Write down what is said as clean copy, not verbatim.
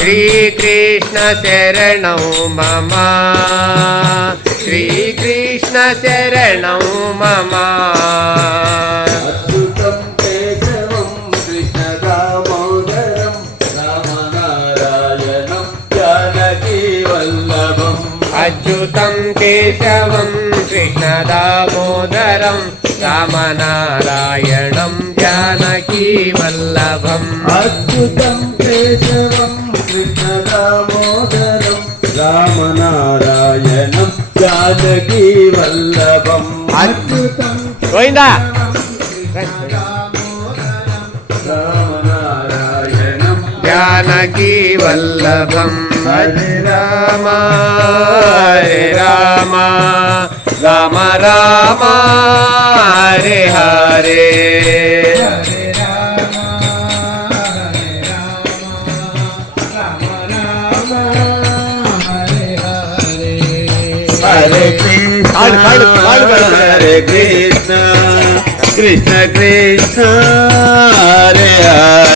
श्रीकृष्ण शरणं मम श्रीकृष्ण शरणं मम अच्युतं केशवं कृष्णदामोदरं रामनारायणं जानकीवल्लभम् अच्युतं केशवं कृष्णदामोदरं रामनारायणं जानकीवल्लभम् अच्युतं केशवं कृष्णदामोदरं रामनारायणं जानकीवल्लभम् अच्युतं गोविंदा रामनारायणं जानकीवल्लभम् हरे राम राम राम हरे हरे हरे कृष्ण कृष्ण कृष्ण हरे हरे।